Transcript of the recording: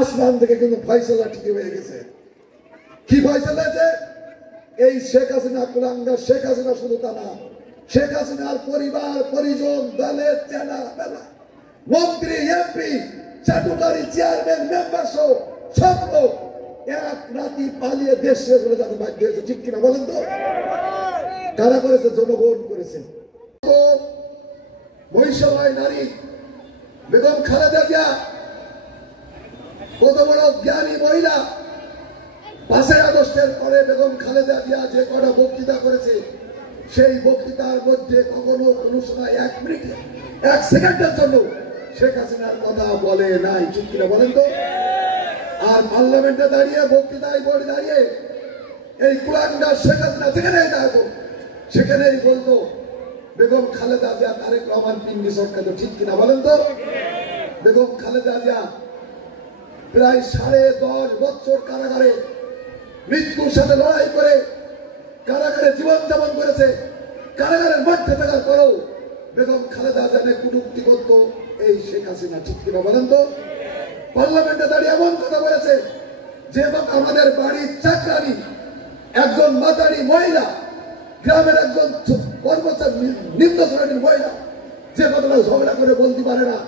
আসমান থেকে কিন্তু ফয়সালা ঠিক হয়ে গেছে। কি ফয়সালা হয়েছে? এই শেখ হাসিনা কুলাঙ্গার শেখ হাসিনা শুধু তা না, শেখ হাসিনার পরিবার পরিজন দলের চেনা বেলা মন্ত্রী এমপি চাটুকারী চেয়ারম্যান মেম্বার সহ সব লোক এক রাতি পালিয়ে দেশ শেষ হয়ে যাতে বাধ্য হয়েছে। ঠিক কিনা বলেন তো? কারা করেছে? জনগণ করেছে। বৈষম্য নারী বেগম খালেদা জিয়া কত বড় জ্ঞানী মহিলা। 5 আগস্টের পরে বেগম খালেদা জিয়া যে কটা বক্তৃতা করেছে, সেই বক্তৃতার মধ্যে কখনো কোনো সময় 1 মিনিট 1 সেকেন্ডের জন্য শেখ হাসিনার কথা বলে নাই। ঠিক কিনা বলেন তো? আর পার্লামেন্টে দাঁড়িয়ে বক্তৃতায় বোর্ডে দাঁড়িয়ে এই কুলাঙ্গার শেখ হাসিনা যেখানেই থাকতো সেখানেই বলতো বেগম খালেদা জিয়া তারেক রহমান পিন্ডি সরকার। ঠিক কিনা বলেন তো? বেগম খালেদা জিয়া প্রায় 10.5 বছর কারাগারে মৃত্যুর সাথে লড়াই করে কারাগারে জীবনযাপন করেছে। কারাগারের মধ্যে থাকার পরেও বেগম খালেদা জিয়া কটূক্তি করত এই শেখ হাসিনা। ঠিক কিনা বলেন তো? পার্লামেন্টে দাঁড়িয়ে এমন কথা বলেছে যে আমাদের বাড়ির চাকরানি একজন মাতারি মহিলা, গ্রামের একজন নিম্ন শ্রেণীর মহিলা যে কথাটা ঝগড়া করে বলতে পারে না,